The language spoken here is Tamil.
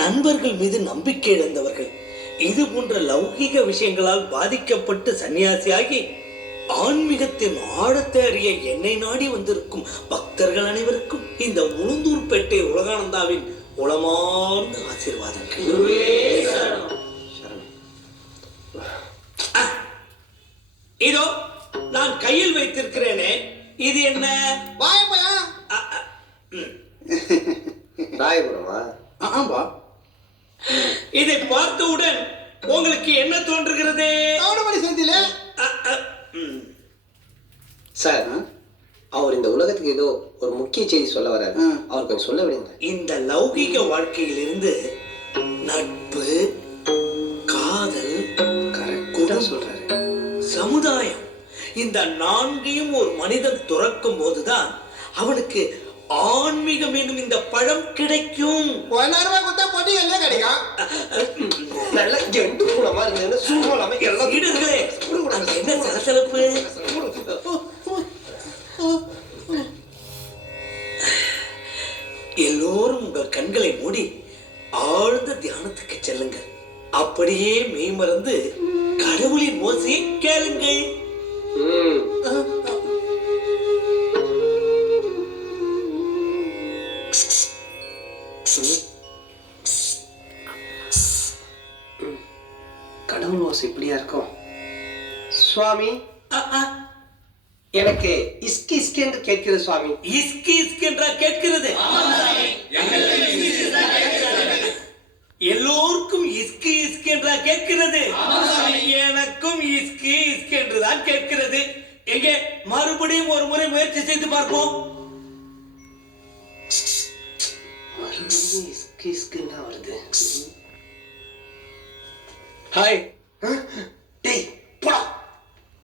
நண்பர்கள் மீது நம்பிக்கை இழந்தவர்கள் இது போன்ற லௌகிக விஷயங்களால் பாதிக்கப்பட்டு சன்னியாசியாகி ஆன்மீகத்தின் ஆழத்தை அறிய என்னை நாடி வந்திருக்கும் பக்தர்கள் அனைவருக்கும் இந்த உளுந்தூர்பேட்டை உலகானந்தாவின் உளமார்ந்த ஆசீர்வாதங்கள். இதோ நான் கையில் வைத்திருக்கிறேனே, இது என்ன? ஆமா. இதை பார்த்தவுடன் உங்களுக்கு என்ன தோன்றுகிறது? சார், அவர் இந்த உலகத்துக்கு ஏதோ ஒரு முக்கிய செய்தி சொல்ல வர்றாரு. அவர் கொஞ்சம் சொல்ல விடுங்க. இந்த லௌகிக வாழ்க்கையிலிருந்து நட்பு, காதல், கரெக்டா சொல்றாரு, சமுதாயம், இந்த நான்கையும் ஒரு மனிதன் துறக்கும் போதுதான் அவனுக்கு ஆன்மீகம் என்னும் இந்த பழம் கிடைக்கும். நல்ல ஜெண்டு மூலமா இருந்தது சூழலாம எல்லாம் சீடர்களே, என்ன சலசலப்பு? எல்லோரும் உங்கள் கண்களை மூடி ஆழ்ந்த தியானத்துக்கு செல்லுங்கள். அப்படியே மெய்மறந்து கடவுளின் ஓசையை கேளுங்கள். கடவுள் ஓசை இப்படியா இருக்கும்? சுவாமி, எனக்கு இஸ்கி இஸ்கி என்று கேட்கிறது சுவாமி. இஸ்கி இஸ்கி என்றா கேட்கிறது? எல்லோருக்கும் இஸ்கி இஸ்கி என்றா கேட்கிறது? எனக்கும் இஸ்கி இஸ்கி என்றுதான் கேட்கிறது. எங்கே மறுபடியும் ஒரு முறை முயற்சி செய்து பார்ப்போம். மறுபடியும் இஸ்கி இஸ்கின்னு தான் வருது. ஹாய். டேய்,